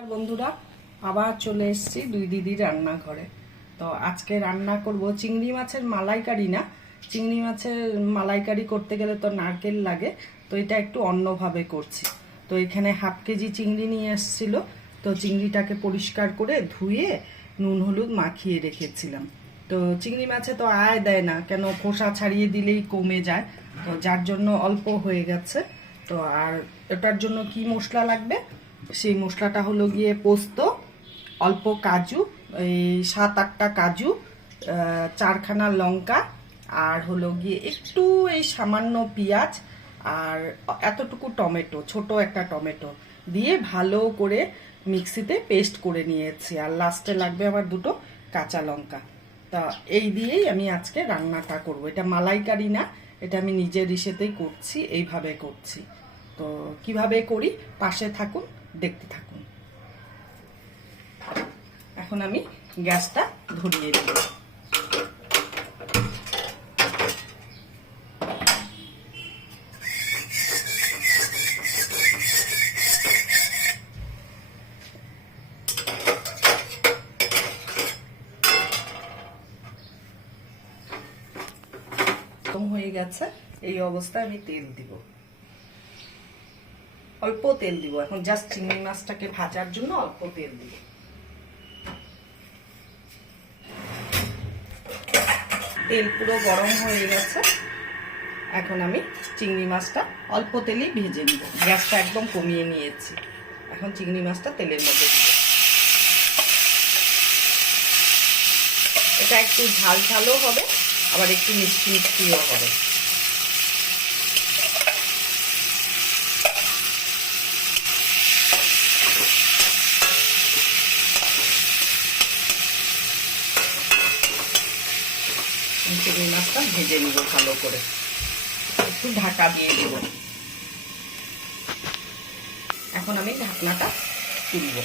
আর বন্ধুরা আবার চলে এসেছি দুই দিদির রান্নাঘরে। তো আজকে রান্না করব চিংড়ি মাছের মালাইকারি। না, চিংড়ি মাছের মালাইকারি করতে গেলে তো নারকেল লাগে, তো এটা একটু অন্যভাবে করছি। তো এখানে হাফ কেজি চিংড়ি নিয়ে এসেছিল, তো চিংড়িটাকে পরিষ্কার করে ধুয়ে নুন হলুদ মাখিয়ে রেখেছিলাম। তো চিংড়ি মাছে তো আয় দেয় না, কেন খোসা ছাড়িয়ে দিলেই কমে যায়, তো যার জন্য অল্প হয়ে গেছে। তো আর এটার জন্য কি মশলা লাগবে, সেই মশলাটা হলো গিয়ে পোস্ত, অল্প কাজু, এই 7-8টা কাজু, 4খানা লঙ্কা, আর হলো গিয়ে একটু এই সামান্য পেঁয়াজ, আর এতটুকু টমেটো, ছোট একটা টমেটো দিয়ে ভালো করে মিক্সিতে পেস্ট করে নিয়েছি। আর লাস্টে লাগবে আবার 2টো কাঁচা লঙ্কা। তা এই দিয়েই আমি আজকে রান্নাটা করব। এটা মালাইকারি না, এটা আমি নিজের ইসেতেই করছি, এইভাবে করছি। তো কিভাবে করি পাশে থাকুন, দেখতে থাকুন। এখন আমি গ্যাসটা ধরিয়ে দিব। হয়ে গেছে, এই অবস্থায় আমি তেল দিব, অল্প তেল দিব। এখন জাস্ট চিংড়ি মাছটাকে ভাজার জন্য অল্প তেল দিব। তেল পুরো গরম হয়ে গেছে, এখন আমি চিংড়ি মাছটা অল্প তেলেই ভেজে নিব। গ্যাসটা একদম কমিয়ে নিয়েছি। এখন চিংড়ি মাছটা তেলের মধ্যে দিব। এটা একটু ঝাল ঝালও হবে, আবার একটু মিষ্টি মিষ্টিও হবে। চিংড়ি মাছটা ভেজে নিব ভালো করে, একটু ঢাকা দিয়ে দেব। এখন আমি ঢাকনাটা তুলব।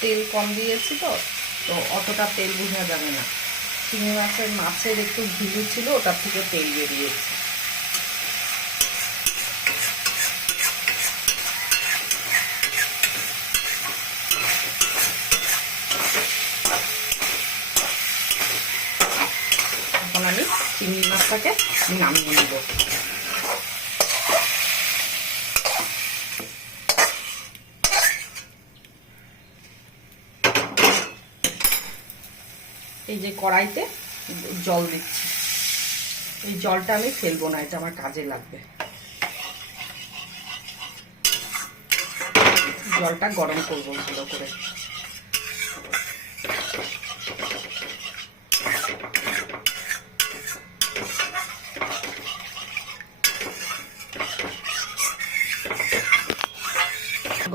তেল কম দিয়েছি তো অতটা তেল বোঝা যাবে না। চিংড়ি মাছের একটু ঝুলি ছিল, ওটার থেকে তেল বেরিয়েছে। এখন আমি চিংড়ি মাছটাকে নামিয়ে নেব। এই যে কড়াইতে জল দিচ্ছি, এই জলটা আমি ফেলবো না, এটা আমার কাজে লাগবে। জলটা গরম করবো ভালো করে।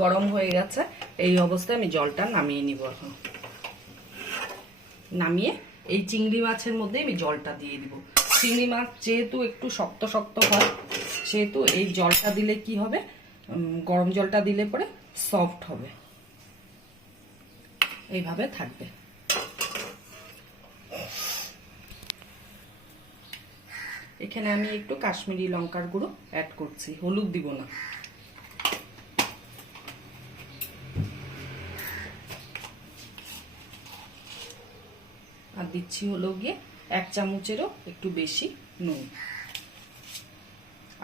গরম হয়ে গেছে, এই অবস্থায় আমি জলটা নামিয়ে নিব। এখন নামিয়ে এই চিংড়ি মাছের মধ্যে আমি জলটা দিয়ে দিব। চিংড়ি মাছ যেহেতু একটু শক্ত শক্ত হয়, সেহেতু এই জলটা দিলে কি হবে, গরম জলটা দিলে পরে সফট হবে, এইভাবে থাকবে। এখানে আমি একটু কাশ্মীরি লঙ্কার গুঁড়ো অ্যাড করছি, হলুদ দিব না। আর দিচ্ছি হলো গিয়ে 1 চামচেরও একটু বেশি নুন,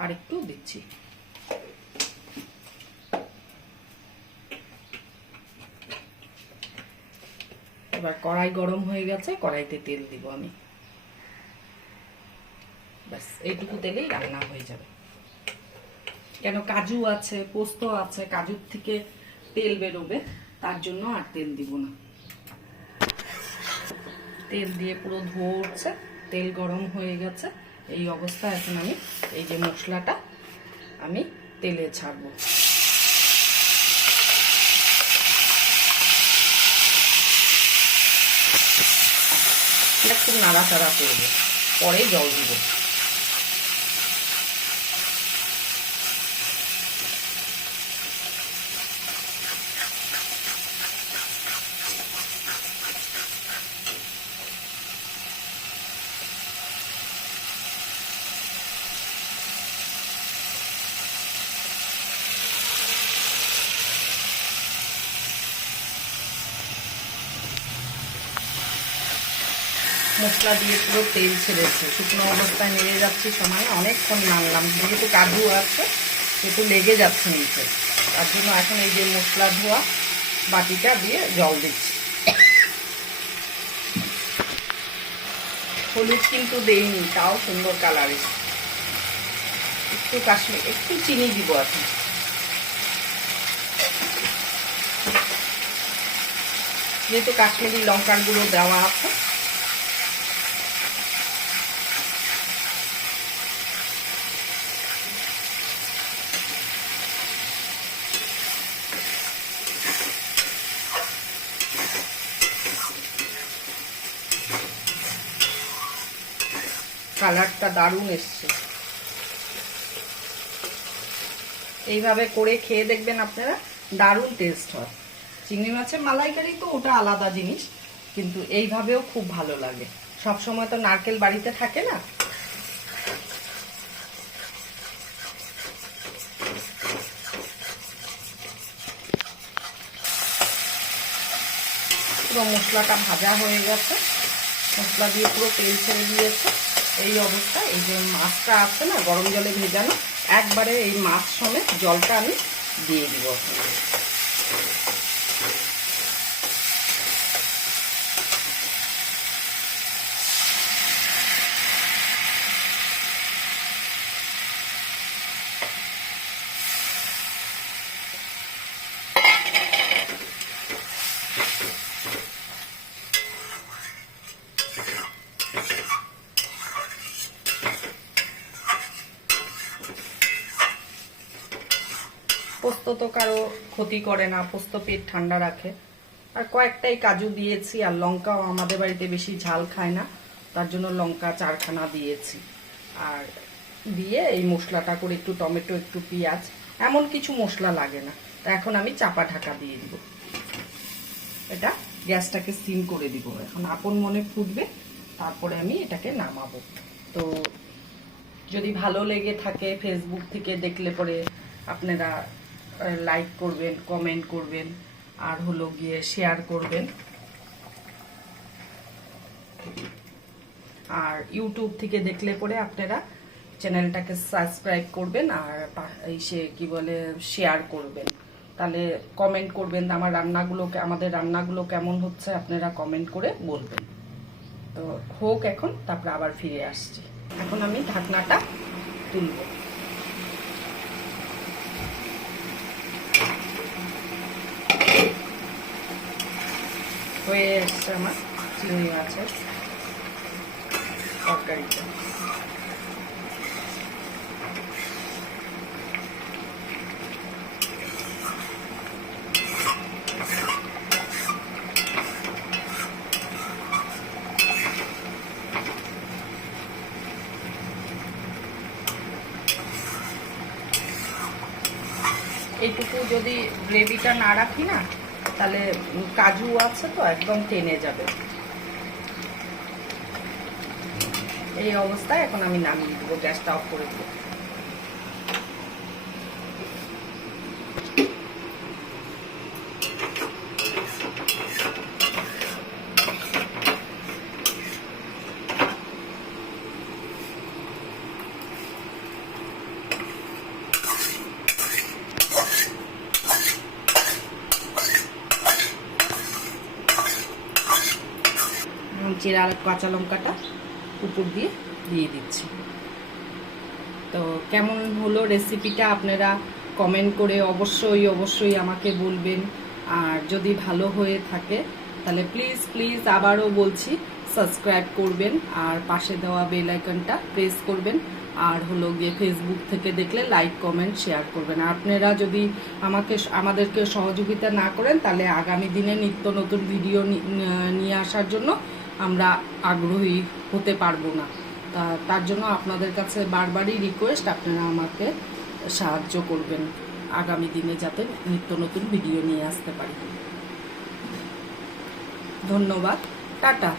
আর একটু দিচ্ছি। এবার কড়াই গরম হয়ে গেছে, কড়াইতে তেল দিব আমি। ব্যাস এইটুকু তেলেই রান্না হয়ে যাবে। কেন কাজু আছে, পোস্ত আছে, কাজুর থেকে তেল বেরোবে, তার জন্য আর তেল দিব না। তেল দিয়ে পুরো ধরছে, তেল গরম হয়ে গেছে। এই অবস্থায় এখন আমি এই যে মশলাটা আমি তেলে ছাড়বো। একটু নাড়াচাড়া করবো, পরে জল দিব। মশলা দিয়ে পুরো তেল ছেড়েছে। শুকনো অবস্থায় নেড়ে যাচ্ছি সময় অনেকক্ষণ নাড়লাম, যেহেতু কাজু আছে একটু লেগে যাচ্ছে নিচে, তার জন্য এখন এই যে মশলা ধোয়া বাটিটা দিয়ে জল দিচ্ছি। হলুদ কিন্তু দেইনি, তাও সুন্দর কালার এসেছে। একটু কাশ্মীর, একটু চিনি দিব এখন, যেহেতু কাশ্মীরি লঙ্কার গুঁড়ো দেওয়া আছে। কালারটা দারুণ এসছে। এইভাবে করে খেয়ে দেখবেন আপনারা, দারুণ টেস্ট হয়। চিংড়ি মাছের মালাইকারি তো ওটা আলাদা জিনিস, কিন্তু এইভাবেও খুব ভালো লাগে। সব সময় তো নারকেল বাড়িতে থাকে না। পুরো মশলাটা ভাজা হয়ে গেছে, মশলা দিয়ে পুরো তেল ছেড়ে দিয়েছে। এই অবস্থায় এই যে মাছটা আছে না গরম জলে ভেজানো, একবারে এই মাছ সমেত জলটা আমি দিয়ে দিব। পোস্ত তো কারো ক্ষতি করে না, পোস্ত পেট ঠান্ডা রাখে। আর কয়েকটাই কাজু দিয়েছি, আর লঙ্কাও আমাদের বাড়িতে বেশি ঝাল খায় না, তার জন্য লঙ্কা 4খানা দিয়েছি। আর দিয়ে এই মশলাটা করে একটু টমেটো, একটু পেঁয়াজ, এমন কিছু মশলা লাগে না। তা এখন আমি চাপা ঢাকা দিয়ে দিব। এটা গ্যাসটাকে সিম করে দিব, এখন আপন মনে ফুটবে, তারপরে আমি এটাকে নামাবো। তো যদি ভালো লেগে থাকে ফেসবুক থেকে দেখলে পরে আপনারা লাইক করবেন, কমেন্ট করবেন, আর হলো গিয়ে শেয়ার করবেন। আর ইউটিউব থেকে দেখলে পরে আপনারা চ্যানেলটাকে সাবস্ক্রাইব করবেন, আর কি বলে শেয়ার করবেন। তাহলে কমেন্ট করবেন আমাদের রান্নাগুলো কেমন হচ্ছে, আপনারা কমেন্ট করে বলবেন। তো হোক এখন, তারপরে আবার ফিরে আসছি। এখন আমি ঢাকনাটা তুলব। হয়ে এসছে আমার চিংড়ি মাছের তরকারিটা। এইটুকু যদি গ্রেভিটা না রাখি না, তাহলে কাজু আছে তো একদম টেনে যাবে। এই অবস্থায় এখন আমি নামিয়ে দেবো, গ্যাসটা অফ করে দেবো। জিরা আর কাঁচা লঙ্কাটা উপর দিয়ে দিচ্ছি। তো কেমন হলো রেসিপিটা আপনারা কমেন্ট করে অবশ্যই আমাকে বলবেন। আর যদি ভালো হয়ে থাকে তাহলে প্লিজ আবারও বলছি সাবস্ক্রাইব করবেন, আর পাশে দেওয়া বেল আইকনটা প্রেস করবেন। আর হলো গিয়ে ফেসবুক থেকে দেখলে লাইক, কমেন্ট, শেয়ার করবেন। আপনারা যদি আমাদেরকে সহযোগিতা না করেন, তাহলে আগামী দিনে নিত্য নতুন ভিডিও নিয়ে আসার জন্য আমরা আগ্রহী হতে পারবো না। তার জন্য আপনাদের কাছে বারবারই রিকোয়েস্ট, আপনারা আমাকে সাহায্য করবেন আগামী দিনে যাতে নিত্য নতুন ভিডিও নিয়ে আসতে পারি। ধন্যবাদ, টাটা।